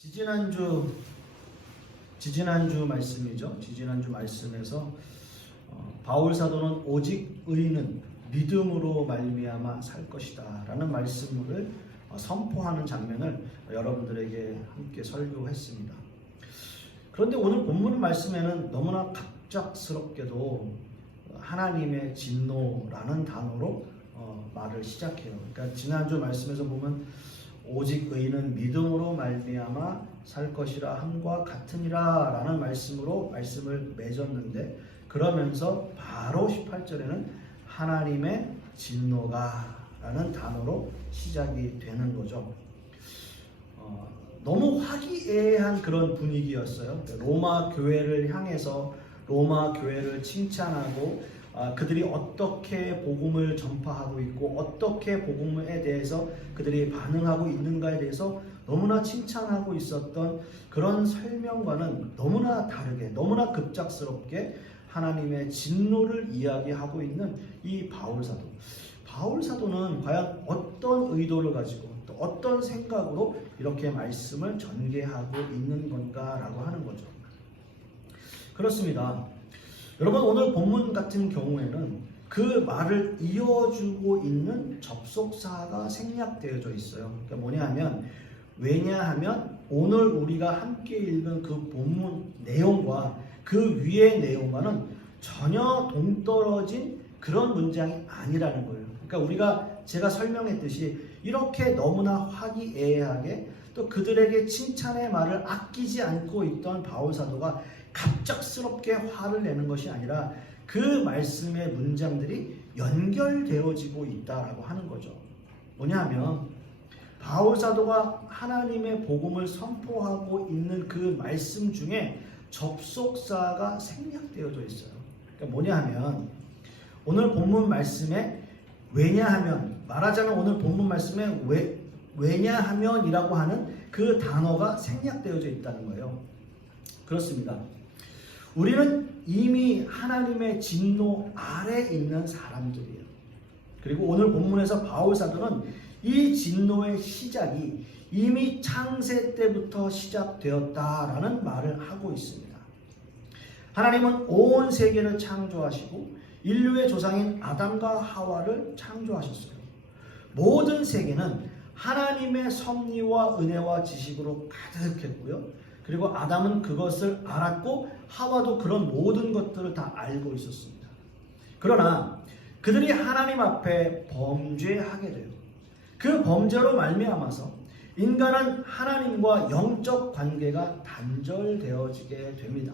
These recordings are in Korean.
지지난주 지지난주 말씀이죠. 지지난주 말씀에서 어, 바울 사도는 오직 의인은 믿음으로 말미암아 살 것이다라는 말씀을 어, 선포하는 장면을 여러분들에게 함께 설교했습니다. 그런데 오늘 본문 말씀에는 너무나 갑작스럽게도 하나님의 진노라는 단어로 어, 말을 시작해요. 그러니까 지난주 말씀에서 보면 오직 의인은 믿음으로 말미암아 살 것이라 함과 같으니라라는 말씀으로 말씀을 맺었는데 그러면서 바로 18절에는 하나님의 진노가라는 단어로 시작이 되는 거죠. 어, 너무 화기애애한 그런 분위기였어요. 로마 교회를 향해서 로마 교회를 칭찬하고 아, 그들이 어떻게 복음을 전파하고 있고 어떻게 복음에 대해서 그들이 반응하고 있는가에 대해서 너무나 칭찬하고 있었던 그런 설명과는 너무나 다르게 너무나 급작스럽게 하나님의 진노를 이야기하고 있는 이 바울 사도. 바울 사도는 과연 어떤 의도를 가지고 또 어떤 생각으로 이렇게 말씀을 전개하고 있는 건가라고 하는 거죠. 그렇습니다. 여러분 오늘 본문 같은 경우에는 그 말을 이어주고 있는 접속사가 생략되어져 있어요. 그러니까 뭐냐하면 왜냐하면 오늘 우리가 함께 읽은 그 본문 내용과 그 위의 내용과는 전혀 동떨어진 그런 문장이 아니라는 거예요. 그러니까 우리가 제가 설명했듯이 이렇게 너무나 화기애애하게 또 그들에게 칭찬의 말을 아끼지 않고 있던 바울 사도가 갑작스럽게 화를 내는 것이 아니라 그 말씀의 문장들이 연결되어지고 있다라고 하는 거죠. 뭐냐면 바울 사도가 하나님의 복음을 선포하고 있는 그 말씀 중에 접속사가 생략되어져 있어요. 그러니까 뭐냐하면 오늘 본문 말씀에 왜냐하면 말하자면 오늘 본문 말씀에 왜 왜냐하면이라고 하는 그 단어가 생략되어져 있다는 거예요. 그렇습니다. 우리는 이미 하나님의 진노 아래 있는 사람들이에요. 그리고 오늘 본문에서 바울 사도는 이 진노의 시작이 이미 창세 때부터 시작되었다라는 말을 하고 있습니다. 하나님은 온 세계를 창조하시고 인류의 조상인 아담과 하와를 창조하셨어요. 모든 세계는 하나님의 섭리와 은혜와 지식으로 가득했고요. 그리고 아담은 그것을 알았고 하와도 그런 모든 것들을 다 알고 있었습니다. 그러나 그들이 하나님 앞에 범죄하게 돼요. 그 범죄로 말미암아서 인간은 하나님과 영적 관계가 단절되어지게 됩니다.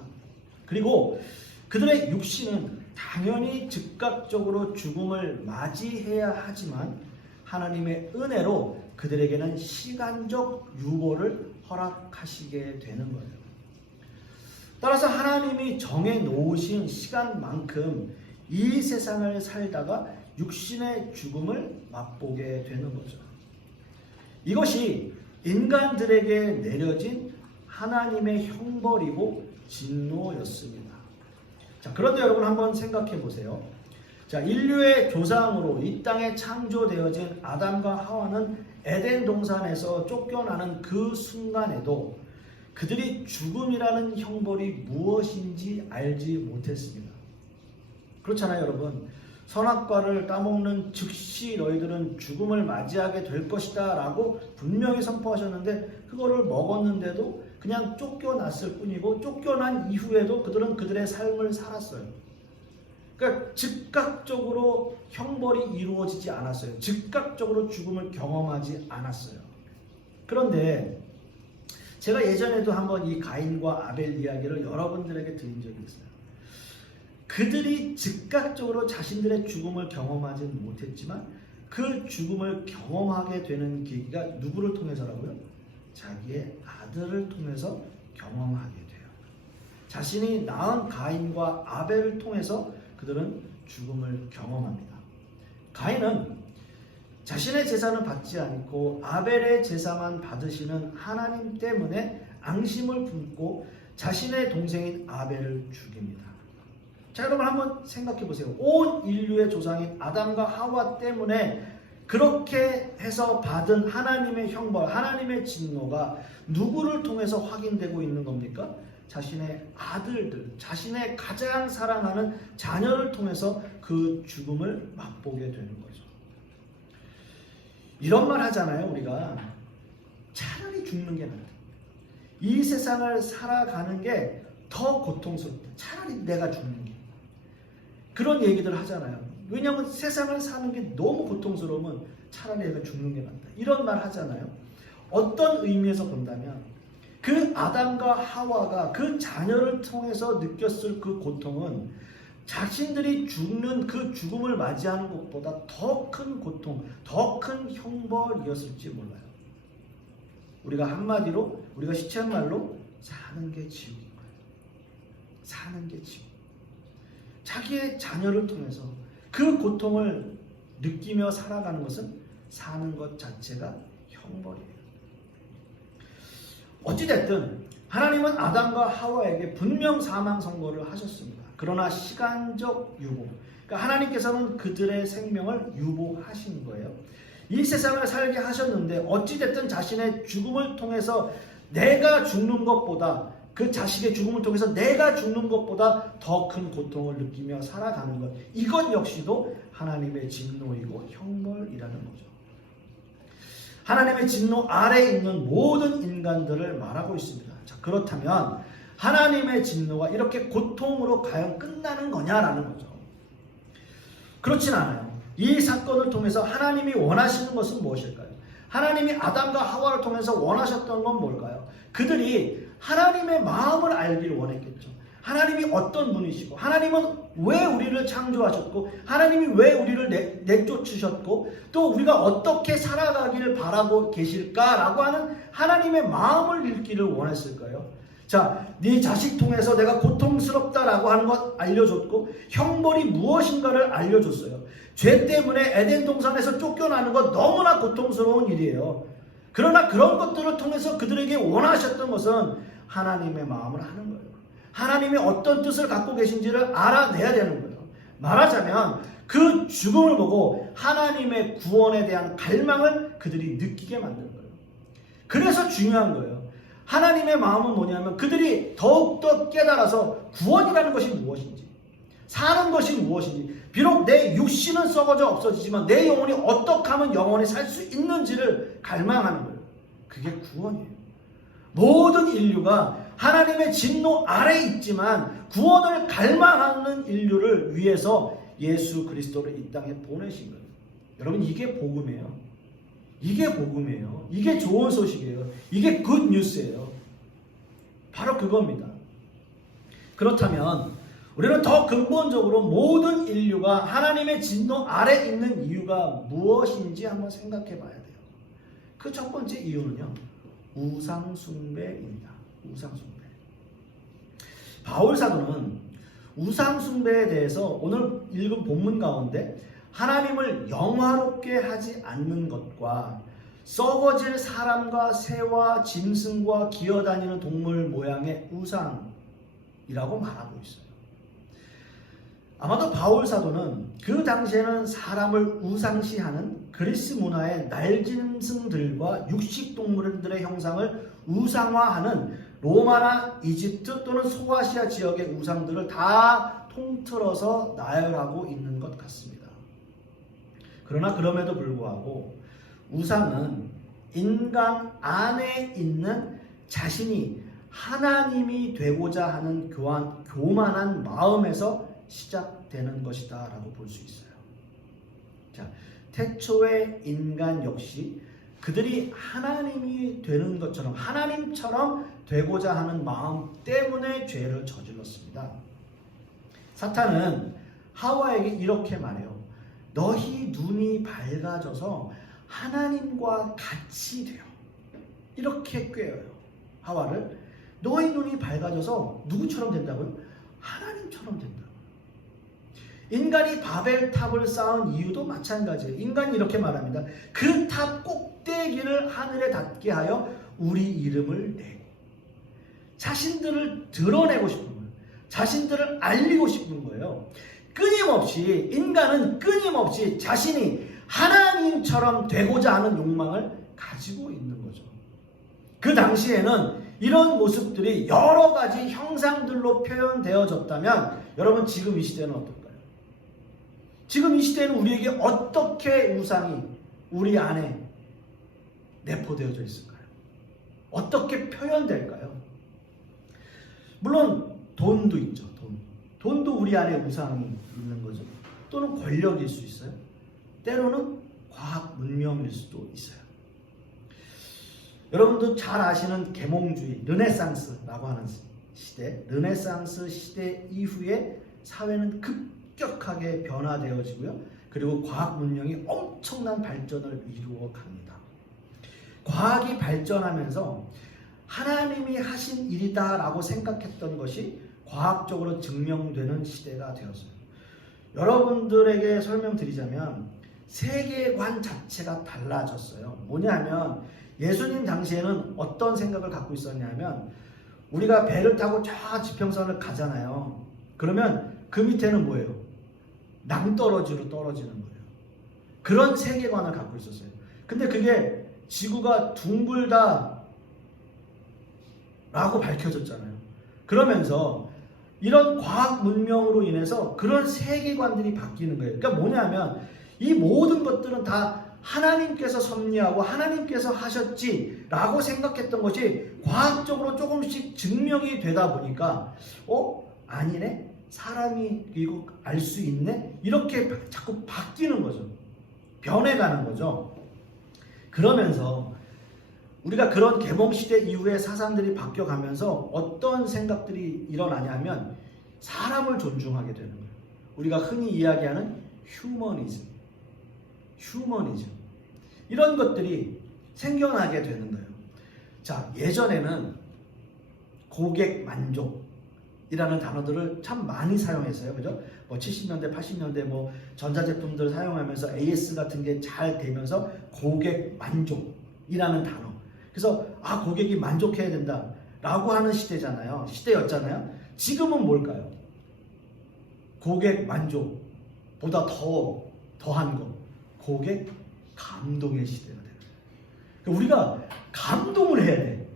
그리고 그들의 육신은 당연히 즉각적으로 죽음을 맞이해야 하지만 하나님의 은혜로 그들에게는 시간적 유보를 허락하시게 되는 거예요. 따라서 하나님이 정해 놓으신 시간만큼 이 세상을 살다가 육신의 죽음을 맛보게 되는 거죠. 이것이 인간들에게 내려진 하나님의 형벌이고 진노였습니다. 자, 그런데 여러분 한번 생각해 보세요. 자, 인류의 조상으로 이 땅에 창조되어진 아담과 하와는 에덴 동산에서 쫓겨나는 그 순간에도 그들이 죽음이라는 형벌이 무엇인지 알지 못했습니다. 그렇잖아요, 여러분. 선악과를 따먹는 즉시 너희들은 죽음을 맞이하게 될 것이다 라고 분명히 선포하셨는데 그거를 먹었는데도 그냥 쫓겨났을 뿐이고 쫓겨난 이후에도 그들은 그들의 삶을 살았어요. 그러니까 즉각적으로 형벌이 이루어지지 않았어요. 즉각적으로 죽음을 경험하지 않았어요. 그런데 제가 예전에도 한번 이 가인과 아벨 이야기를 여러분들에게 드린 적이 있어요. 그들이 즉각적으로 자신들의 죽음을 경험하지는 못했지만 그 죽음을 경험하게 되는 계기가 누구를 통해서라고요? 자기의 아들을 통해서 경험하게 돼요. 자신이 낳은 가인과 아벨을 통해서 그들은 죽음을 경험합니다. 가인은 자신의 제사는 받지 않고 아벨의 제사만 받으시는 하나님 때문에 앙심을 품고 자신의 동생인 아벨을 죽입니다. 자, 여러분 한번 생각해 보세요. 온 인류의 조상인 아담과 하와 때문에 그렇게 해서 받은 하나님의 형벌, 하나님의 진노가 누구를 통해서 확인되고 있는 겁니까? 자신의 아들들, 자신의 가장 사랑하는 자녀를 통해서 그 죽음을 맛보게 되는 거죠. 이런 말 하잖아요, 우리가. 차라리 죽는 게 낫다. 이 세상을 살아가는 게 더 고통스럽다. 차라리 내가 죽는 게. 그런 얘기들 하잖아요. 왜냐하면 세상을 사는 게 너무 고통스러우면 차라리 내가 죽는 게 낫다. 이런 말 하잖아요. 어떤 의미에서 본다면 그 아담과 하와가 그 자녀를 통해서 느꼈을 그 고통은 자신들이 죽는 그 죽음을 맞이하는 것보다 더 큰 고통, 더 큰 형벌이었을지 몰라요. 우리가 한마디로 우리가 시체한 말로 사는 게 지옥인 거예요. 사는 게 지옥. 자기의 자녀를 통해서 그 고통을 느끼며 살아가는 것은 사는 것 자체가 형벌이에요. 어찌됐든 하나님은 아담과 하와에게 분명 사망 선고를 하셨습니다. 그러나 시간적 유보. 그러니까 하나님께서는 그들의 생명을 유보하신 거예요. 이 세상을 살게 하셨는데 어찌됐든 자신의 죽음을 통해서 내가 죽는 것보다 그 자식의 죽음을 통해서 내가 죽는 것보다 더 큰 고통을 느끼며 살아가는 것. 이것 역시도 하나님의 진노이고 형벌이라는 거죠. 하나님의 진노 아래에 있는 모든 인간들을 말하고 있습니다. 자, 그렇다면 하나님의 진노가 이렇게 고통으로 과연 끝나는 거냐라는 거죠. 그렇진 않아요. 이 사건을 통해서 하나님이 원하시는 것은 무엇일까요? 하나님이 아담과 하와를 통해서 원하셨던 건 뭘까요? 그들이 하나님의 마음을 알기를 원했겠죠. 하나님이 어떤 분이시고, 하나님은 왜 우리를 창조하셨고, 하나님이 왜 우리를 내, 내쫓으셨고, 또 우리가 어떻게 살아가기를 바라고 계실까라고 하는 하나님의 마음을 읽기를 원했을까요? 자, 네 자식 통해서 내가 고통스럽다라고 하는 것 알려줬고, 형벌이 무엇인가를 알려줬어요. 죄 때문에 에덴 동산에서 쫓겨나는 것 너무나 고통스러운 일이에요. 그러나 그런 것들을 통해서 그들에게 원하셨던 것은 하나님의 마음을 하는 거예요. 하나님이 어떤 뜻을 갖고 계신지를 알아내야 되는 거예요. 말하자면 그 죽음을 보고 하나님의 구원에 대한 갈망을 그들이 느끼게 만든 거예요. 그래서 중요한 거예요. 하나님의 마음은 뭐냐면 그들이 더욱더 깨달아서 구원이라는 것이 무엇인지, 사는 것이 무엇인지, 비록 내 육신은 썩어져 없어지지만 내 영혼이 어떻게 하면 영원히 살 수 있는지를 갈망하는 거예요. 그게 구원이에요. 모든 인류가 하나님의 진노 아래 있지만 구원을 갈망하는 인류를 위해서 예수 그리스도를 이 땅에 보내신 거예요. 여러분 이게 복음이에요. 이게 복음이에요. 이게 좋은 소식이에요. 이게 굿 뉴스예요. 바로 그겁니다. 그렇다면 우리는 더 근본적으로 모든 인류가 하나님의 진노 아래 있는 이유가 무엇인지 한번 생각해 봐야 돼요. 그 첫 번째 이유는요. 우상숭배입니다. 우상숭배. 바울 사도는 우상숭배에 대해서 오늘 읽은 본문 가운데 하나님을 영화롭게 하지 않는 것과 썩어질 사람과 새와 짐승과 기어다니는 동물 모양의 우상이라고 말하고 있어요. 아마도 바울 사도는 그 당시에는 사람을 우상시하는 그리스 문화의 날짐승들과 육식 동물들의 형상을 우상화하는 로마나 이집트 또는 소아시아 지역의 우상들을 다 통틀어서 나열하고 있는 것 같습니다. 그러나 그럼에도 불구하고 우상은 인간 안에 있는 자신이 하나님이 되고자 하는 교한, 교만한 마음에서 시작되는 것이다 라고 볼 수 있어요. 자, 태초의 인간 역시 그들이 하나님이 되는 것처럼 하나님처럼 되고자 하는 마음 때문에 죄를 저질렀습니다. 사탄은 하와에게 이렇게 말해요. 너희 눈이 밝아져서 하나님과 같이 돼요. 이렇게 꾀어요. 하와를 너희 눈이 밝아져서 누구처럼 된다고요? 하나님처럼 된다. 인간이 바벨탑을 쌓은 이유도 마찬가지예요. 인간이 이렇게 말합니다. 그 탑 꼭대기를 하늘에 닿게 하여 우리 이름을 내고 자신들을 드러내고 싶은 거예요. 자신들을 알리고 싶은 거예요. 끊임없이 인간은 끊임없이 자신이 하나님처럼 되고자 하는 욕망을 가지고 있는 거죠. 그 당시에는 이런 모습들이 여러 가지 형상들로 표현되어졌다면 여러분 지금 이 시대는 어떨까요? 지금 이 시대는 우리에게 어떻게 우상이 우리 안에 내포되어져 있을까요? 어떻게 표현될까요? 물론 돈도 있죠. 돈. 돈도 우리 안에 우상이. 또는 권력일 수 있어요. 때로는 과학 문명일 수도 있어요. 여러분도 잘 아시는 계몽주의, 르네상스라고 하는 시대, 르네상스 시대 이후에 사회는 급격하게 변화되어지고요. 그리고 과학 문명이 엄청난 발전을 이루어 갑니다. 과학이 발전하면서 하나님이 하신 일이다라고 생각했던 것이 과학적으로 증명되는 시대가 되었어요. 여러분들에게 설명드리자면 세계관 자체가 달라졌어요. 뭐냐면 예수님 당시에는 어떤 생각을 갖고 있었냐면 우리가 배를 타고 저 지평선을 가잖아요. 그러면 그 밑에는 뭐예요? 낭떠러지로 떨어지는 거예요. 그런 세계관을 갖고 있었어요. 근데 그게 지구가 둥글다 라고 밝혀졌잖아요. 그러면서 이런 과학 문명으로 인해서 그런 세계관들이 바뀌는 거예요. 그러니까 뭐냐면 이 모든 것들은 다 하나님께서 섭리하고 하나님께서 하셨지라고 생각했던 것이 과학적으로 조금씩 증명이 되다 보니까 어? 아니네? 사람이 이거 알 수 있네? 이렇게 자꾸 바뀌는 거죠. 변해가는 거죠. 그러면서 우리가 그런 개몽 시대 이후에 사상들이 바뀌어가면서 어떤 생각들이 일어나냐면 사람을 존중하게 되는 거예요 우리가 흔히 이야기하는 휴머니즘 휴머니즘 이런 것들이 생겨나게 되는 거예요. 자 예전에는 고객 만족이라는 단어들을 참 많이 사용했어요, 그죠? 뭐 70년대, 80년대 뭐 전자제품들 사용하면서 AS 같은 게 잘 되면서 고객 만족이라는 단어. 그래서 아 고객이 만족해야 된다라고 하는 시대잖아요, 시대였잖아요. 지금은 뭘까요? 고객 만족보다 더 더한 거. 고객 감동의 시대가 되는 거예요. 우리가 감동을 해야 돼.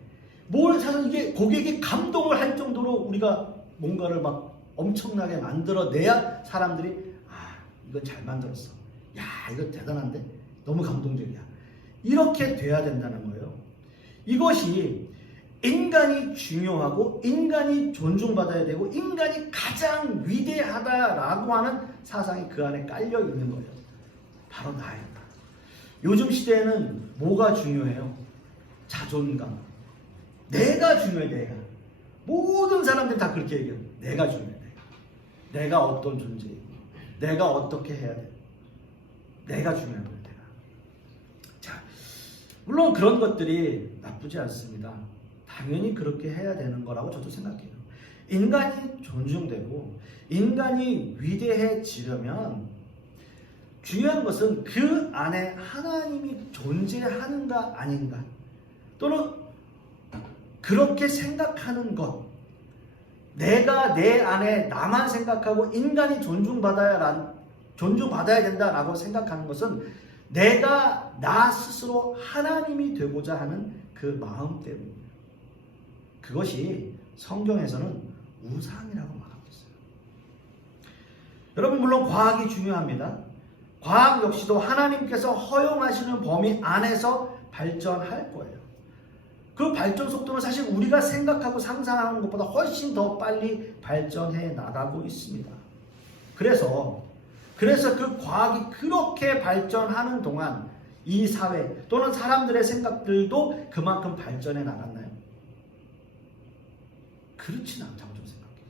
뭘 사실 이게 고객이 감동을 할 정도로 우리가 뭔가를 막 엄청나게 만들어내야 사람들이 아 이건 잘 만들었어. 야 이거 대단한데 너무 감동적이야. 이렇게 돼야 된다는 거예요. 이것이 인간이 중요하고 인간이 존중받아야 되고 인간이 가장 위대하다라고 하는 사상이 그 안에 깔려 있는 거예요. 바로 나였다. 요즘 시대에는 뭐가 중요해요? 자존감. 내가 중요해, 내가. 모든 사람들이 다 그렇게 얘기해요. 내가 중요해, 내가. 내가 어떤 존재이고, 내가 어떻게 해야 돼. 내가. 자, 물론 그런 것들이 나쁘지 않습니다. 당연히 그렇게 해야 되는 거라고 저도 생각해요. 인간이 존중되고, 인간이 위대해지려면 중요한 것은 그 안에 하나님이 존재하는가 아닌가 또는 그렇게 생각하는 것 내가 내 안에 나만 생각하고 인간이 존중받아야 존중받아야 된다라고 생각하는 것은 내가 나 스스로 하나님이 되고자 하는 그 마음 때문입니다. 그것이 성경에서는 우상이라고 말하고 있어요. 여러분 물론 과학이 중요합니다. 과학 역시도 하나님께서 허용하시는 범위 안에서 발전할 거예요. 그 발전 속도는 사실 우리가 생각하고 상상하는 것보다 훨씬 더 빨리 발전해 나가고 있습니다. 그래서 그래서 그 과학이 그렇게 발전하는 동안 이 사회 또는 사람들의 생각들도 그만큼 발전해 나갔나요? 그렇진 않다고 좀 생각해요.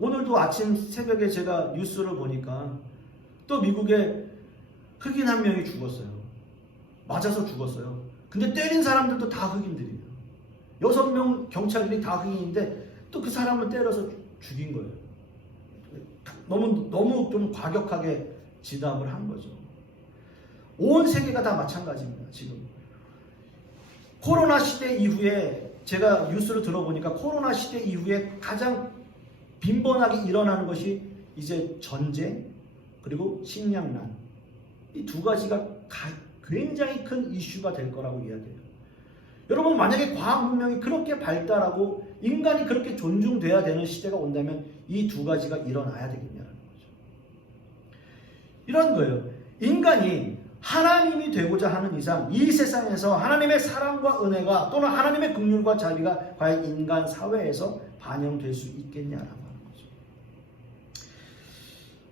오늘도 아침 새벽에 제가 뉴스를 보니까 또 미국에 흑인 한 명이 죽었어요. 맞아서 죽었어요. 근데 때린 사람들도 다 흑인들이에요. 여섯 명 경찰들이 다 흑인인데 또 그 사람을 때려서 죽인 거예요. 너무 너무 좀 과격하게 진압을 한 거죠. 온 세계가 다 마찬가지입니다. 지금 코로나 시대 이후에 제가 뉴스를 들어보니까 코로나 시대 이후에 가장 빈번하게 일어나는 것이 이제 전쟁, 그리고 식량난 이 두 가지가 가- 굉장히 큰 이슈가 될 거라고 이야기해요. 여러분 만약에 과학 문명이 그렇게 발달하고 인간이 그렇게 존중돼야 되는 시대가 온다면 이 두 가지가 일어나야 되겠냐는 거죠. 이런 거예요. 인간이 하나님이 되고자 하는 이상 이 세상에서 하나님의 사랑과 은혜가 또는 하나님의 긍휼과 자비가 과연 인간 사회에서 반영될 수 있겠냐라고 하는 거죠.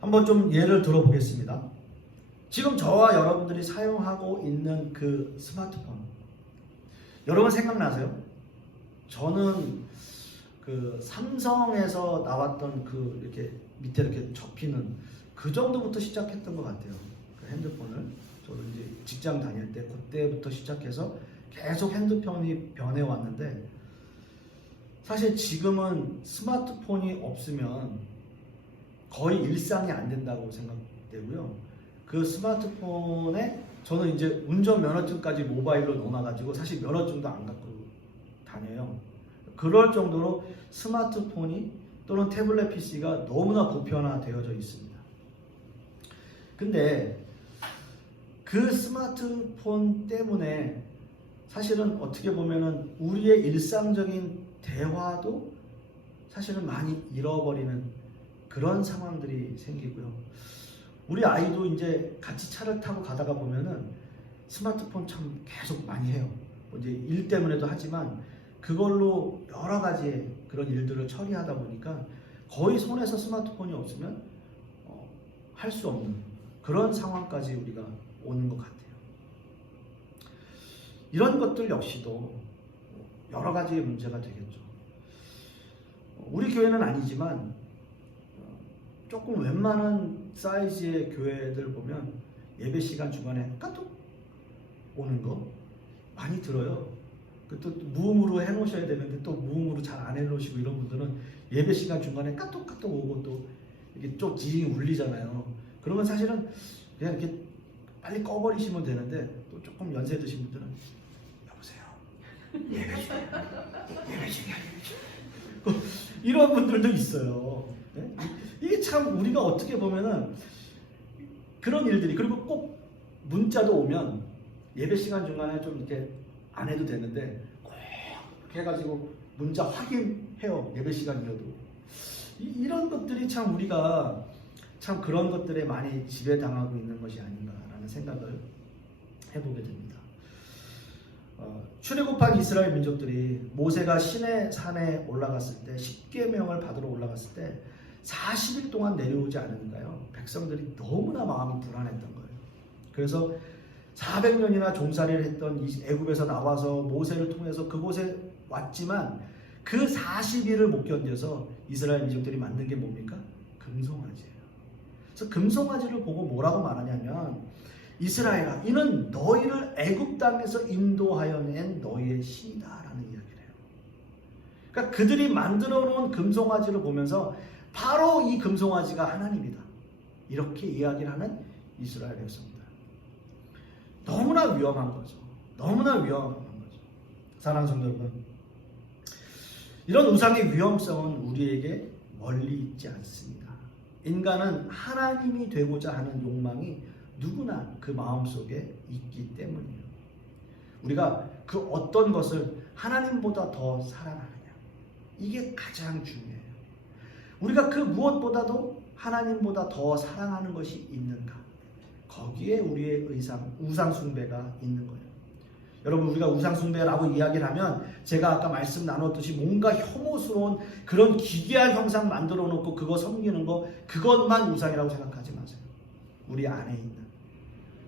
한번 좀 예를 들어보겠습니다. 지금 저와 여러분들이 사용하고 있는 그 스마트폰 여러분 생각나세요? 저는 그 삼성에서 나왔던 그 이렇게 밑에 이렇게 접히는 그 정도부터 시작했던 것 같아요. 그 핸드폰을 저는 이제 직장 다닐 때 그때부터 시작해서 계속 핸드폰이 변해 왔는데 사실 지금은 스마트폰이 없으면 거의 일상이 안 된다고 생각되고요. 그 스마트폰에 저는 이제 운전 면허증까지 모바일로 넣어놔가지고 사실 면허증도 안 갖고 다녀요. 그럴 정도로 스마트폰이 또는 태블릿 PC가 너무나 보편화되어져 있습니다. 근데 그 스마트폰 때문에 사실은 어떻게 보면은 우리의 일상적인 대화도 사실은 많이 잃어버리는 그런 상황들이 생기고요. 우리 아이도 이제 같이 차를 타고 가다가 보면은 스마트폰 참 계속 많이 해요. 뭐 이제 일 때문에도 하지만 그걸로 여러 가지 그런 일들을 처리하다 보니까 거의 손에서 스마트폰이 없으면 어, 할 수 없는 그런 상황까지 우리가 오는 것 같아요. 이런 것들 역시도 여러 가지의 문제가 되겠죠. 우리 교회는 아니지만 어, 조금 웬만한 사이즈의 교회들 보면 예배 시간 중간에 까톡 오는 거 많이 들어요. 그또 무음으로 해놓으셔야 되는데 또 무음으로 잘 안 해놓으시고 이런 분들은 예배 시간 중간에 까톡 까톡 오고 또 이렇게 좀 지잉 울리잖아요. 그러면 사실은 그냥 이렇게 빨리 꺼버리시면 되는데 또 조금 연세 드신 분들은 여보세요. 예배 중에 예배 중에 이런 분들도 있어요. 네? 이게 참 우리가 어떻게 보면은 그런 일들이 그리고 꼭 문자도 오면 예배 시간 중간에 좀 이렇게 안 해도 되는데 꼭 해가지고 문자 확인해요 예배 시간이라도 이- 이런 것들이 참 우리가 참 그런 것들에 많이 지배당하고 있는 것이 아닌가라는 생각을 해보게 됩니다. 어, 출애굽한 이스라엘 민족들이 모세가 시내 산에 올라갔을 때 10계명을 받으러 올라갔을 때 40일 동안 내려오지 않으니까요. 백성들이 너무나 마음이 불안했던 거예요. 그래서 400년이나 종살이를 했던 이 애굽에서 나와서 모세를 통해서 그곳에 왔지만 그 40일을 못 견뎌서 이스라엘 민족들이 만든 게 뭡니까? 금송아지예요. 그래서 금송아지를 보고 뭐라고 말하냐면 이스라엘아 이는 너희를 애굽 땅에서 인도하여 낸 너희의 신이다라는 이야기를 해요. 그러니까 그들이 만들어 놓은 금송아지를 보면서 바로 이 금송아지가 하나님이다. 이렇게 이야기를 하는 이스라엘 백성들. 너무나 위험한 거죠. 너무나 위험한 거죠. 사랑하는 성도 여러분. 이런 우상의 위험성은 우리에게 멀리 있지 않습니다. 인간은 하나님이 되고자 하는 욕망이 누구나 그 마음속에 있기 때문이에요. 우리가 그 어떤 것을 하나님보다 더 사랑하느냐. 이게 가장 중요해요. 우리가 그 무엇보다도 하나님보다 더 사랑하는 것이 있는가? 거기에 우리의 의상, 우상 숭배가 있는 거예요. 여러분 우리가 우상 숭배라고 이야기를 하면 제가 아까 말씀 나눴듯이 뭔가 혐오스러운 그런 기괴한 형상 만들어 놓고 그거 섬기는 거 그것만 우상이라고 생각하지 마세요. 우리 안에 있는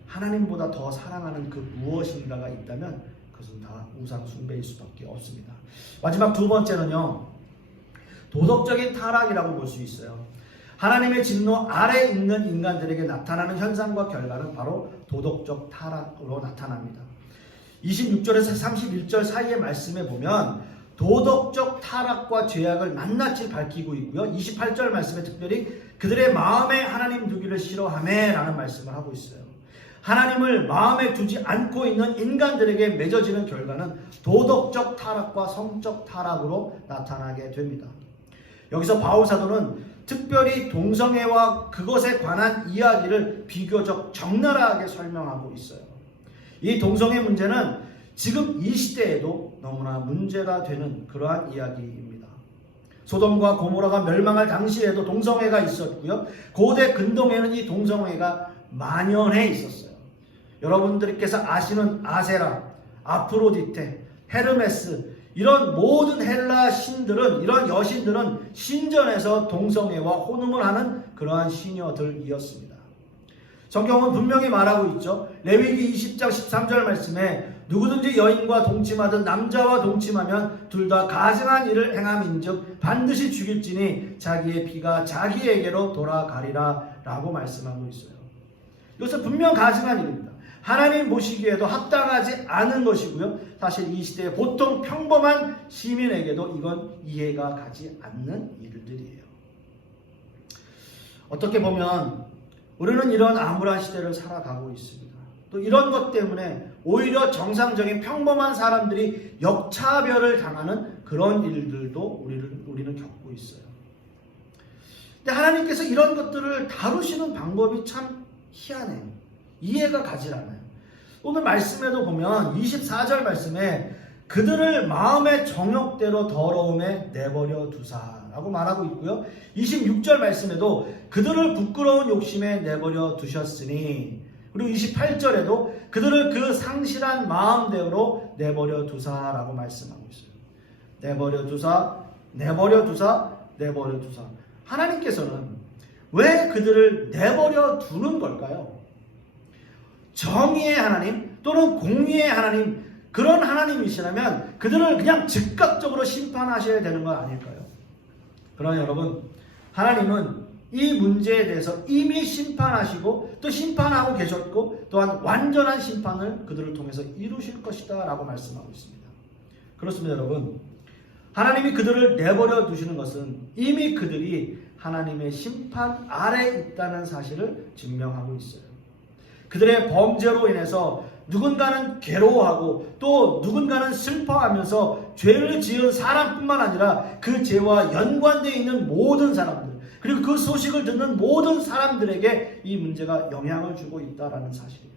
하나님보다 더 사랑하는 그 무엇인가가 있다면 그것은 다 우상 숭배일 수밖에 없습니다. 마지막 두 번째는요. 도덕적인 타락이라고 볼 수 있어요. 하나님의 진노 아래 있는 인간들에게 나타나는 현상과 결과는 바로 도덕적 타락으로 나타납니다. 26절에서 31절 사이의 말씀에 보면 도덕적 타락과 죄악을 낱낱이 밝히고 있고요. 28절 말씀에 특별히 그들의 마음에 하나님 두기를 싫어하매 라는 말씀을 하고 있어요. 하나님을 마음에 두지 않고 있는 인간들에게 맺어지는 결과는 도덕적 타락과 성적 타락으로 나타나게 됩니다. 여기서 바울 사도는 특별히 동성애와 그것에 관한 이야기를 비교적 적나라하게 설명하고 있어요. 이 동성애 문제는 지금 이 시대에도 너무나 문제가 되는 그러한 이야기입니다. 소돔과 고모라가 멸망할 당시에도 동성애가 있었고요. 고대 근동에는 이 동성애가 만연해 있었어요. 여러분들께서 아시는 아세라, 아프로디테, 헤르메스 이런 모든 헬라 신들은 이런 여신들은 신전에서 동성애와 혼음을 하는 그러한 시녀들이었습니다. 성경은 분명히 말하고 있죠. 레위기 20장 13절 말씀에 누구든지 여인과 동침하든 남자와 동침하면 둘 다 가증한 일을 행함인즉 반드시 죽일지니 자기의 피가 자기에게로 돌아가리라 라고 말씀하고 있어요. 이것은 분명 가증한 일입니다. 하나님 보시기에도 합당하지 않은 것이고요. 사실 이 시대에 보통 평범한 시민에게도 이건 이해가 가지 않는 일들이에요. 어떻게 보면 우리는 이런 암울한 시대를 살아가고 있습니다. 또 이런 것 때문에 오히려 정상적인 평범한 사람들이 역차별을 당하는 그런 일들도 우리는, 우리는 겪고 있어요. 근데 하나님께서 이런 것들을 다루시는 방법이 참 희한해요. 이해가 가지 않아요. 오늘 말씀에도 보면 24절 말씀에 그들을 마음의 정욕대로 더러움에 내버려 두사라고 말하고 있고요. 26절 말씀에도 그들을 부끄러운 욕심에 내버려 두셨으니 그리고 28절에도 그들을 그 상실한 마음대로 내버려 두사라고 말씀하고 있어요. 내버려 두사, 내버려 두사, 내버려 두사. 하나님께서는 왜 그들을 내버려 두는 걸까요? 정의의 하나님 또는 공의의 하나님 그런 하나님이시라면 그들을 그냥 즉각적으로 심판하셔야 되는 거 아닐까요? 그러나 여러분 하나님은 이 문제에 대해서 이미 심판하시고 또 심판하고 계셨고 또한 완전한 심판을 그들을 통해서 이루실 것이다 라고 말씀하고 있습니다. 그렇습니다 여러분. 하나님이 그들을 내버려 두시는 것은 이미 그들이 하나님의 심판 아래 있다는 사실을 증명하고 있어요. 그들의 범죄로 인해서 누군가는 괴로워하고 또 누군가는 슬퍼하면서 죄를 지은 사람뿐만 아니라 그 죄와 연관되어 있는 모든 사람들 그리고 그 소식을 듣는 모든 사람들에게 이 문제가 영향을 주고 있다라는 사실이에요.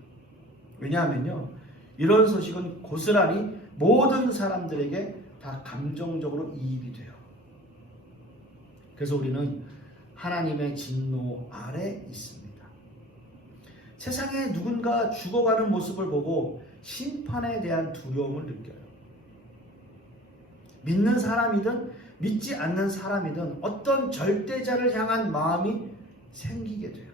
왜냐하면요. 이런 소식은 고스란히 모든 사람들에게 다 감정적으로 이입이 돼요. 그래서 우리는 하나님의 진노 아래 있습니다. 세상에 누군가 죽어가는 모습을 보고 심판에 대한 두려움을 느껴요. 믿는 사람이든 믿지 않는 사람이든 어떤 절대자를 향한 마음이 생기게 돼요.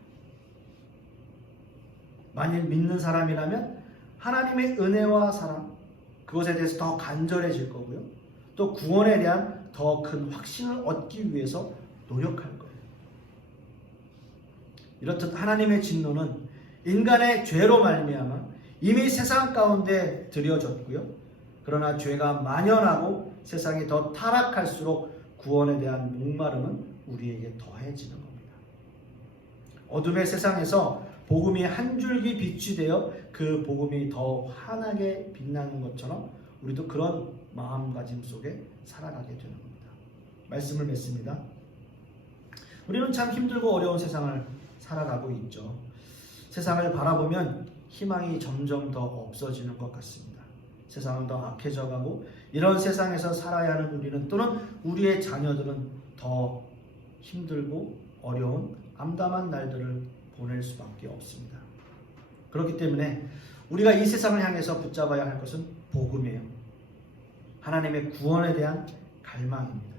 만일 믿는 사람이라면 하나님의 은혜와 사랑, 그것에 대해서 더 간절해질 거고요. 또 구원에 대한 더 큰 확신을 얻기 위해서 노력할 거예요. 이렇듯 하나님의 진노는 인간의 죄로 말미암아 이미 세상 가운데 들여졌고요. 그러나 죄가 만연하고 세상이 더 타락할수록 구원에 대한 목마름은 우리에게 더해지는 겁니다. 어둠의 세상에서 복음이 한 줄기 빛이 되어 그 복음이 더 환하게 빛나는 것처럼 우리도 그런 마음가짐 속에 살아가게 되는 겁니다. 말씀을 맺습니다. 우리는 참 힘들고 어려운 세상을 살아가고 있죠. 세상을 바라보면 희망이 점점 더 없어지는 것 같습니다. 세상은 더 악해져 가고 이런 세상에서 살아야 하는 우리는 또는 우리의 자녀들은 더 힘들고 어려운 암담한 날들을 보낼 수밖에 없습니다. 그렇기 때문에 우리가 이 세상을 향해서 붙잡아야 할 것은 복음이에요. 하나님의 구원에 대한 갈망입니다.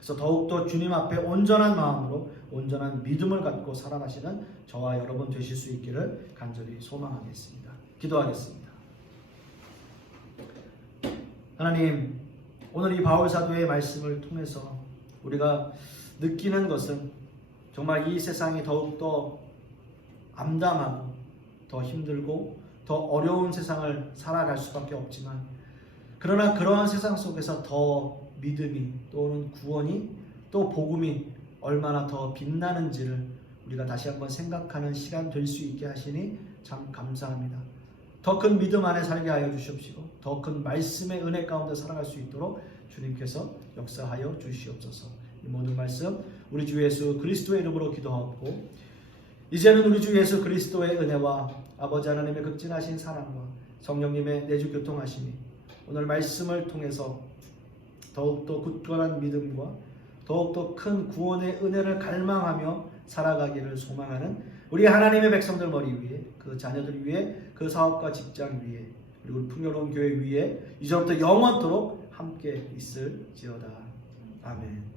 그래서 더욱더 주님 앞에 온전한 마음으로 온전한 믿음을 갖고 살아가시는 저와 여러분 되실 수 있기를 간절히 소망하겠습니다. 기도하겠습니다. 하나님, 오늘 이 바울 사도의 말씀을 통해서 우리가 느끼는 것은 정말 이 세상이 더욱더 암담하고 더 힘들고 더 어려운 세상을 살아갈 수밖에 없지만 그러나 그러한 세상 속에서 더 믿음이 또는 구원이 또 복음이 얼마나 더 빛나는지를 우리가 다시 한번 생각하는 시간 될 수 있게 하시니 참 감사합니다. 더 큰 믿음 안에 살게 하여 주시옵시고 더 큰 말씀의 은혜 가운데 살아갈 수 있도록 주님께서 역사하여 주시옵소서. 이 모든 말씀 우리 주 예수 그리스도의 이름으로 기도하고 이제는 우리 주 예수 그리스도의 은혜와 아버지 하나님의 극진하신 사랑과 성령님의 내주 교통하심이 오늘 말씀을 통해서 더욱더 굳건한 믿음과 더욱더 큰 구원의 은혜를 갈망하며 살아가기를 소망하는 우리 하나님의 백성들 머리 위에 그 자녀들 위에 그 사업과 직장 위에 그리고 풍요로운 교회 위에 이제부터 영원토록 함께 있을지어다 아멘.